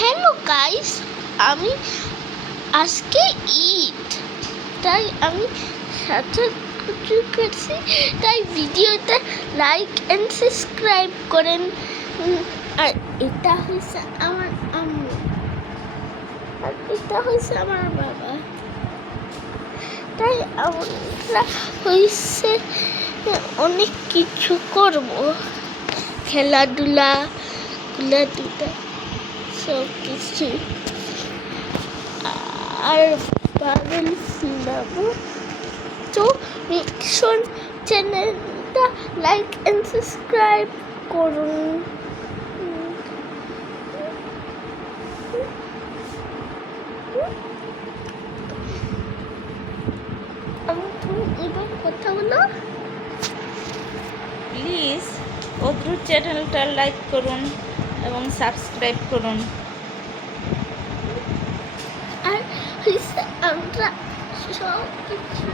Hello guys, আমি আজকে ঈদ, তাই আমি সাথে কিছু করছি, তাই ভিডিওটা লাইক অ্যান্ড সাবস্ক্রাইব করেন। আর এটা হয়েছে আমার আম্মু, আর এটা হয়েছে আমার বাবা। তাই আমরা হয়েছে অনেক কিছু করব, খেলাধুলা সব কিছু, আর বাদল ফিল্ম। তো মিকশন চ্যানেলটা লাইক অ্যান্ড সাবস্ক্রাইব করুন। তুমি এবার কথা বলো। প্লিজ অদ্রু চ্যানেলটা লাইক করুন এবং সাবস্ক্রাইব করুন। আর আমরা সব কিছু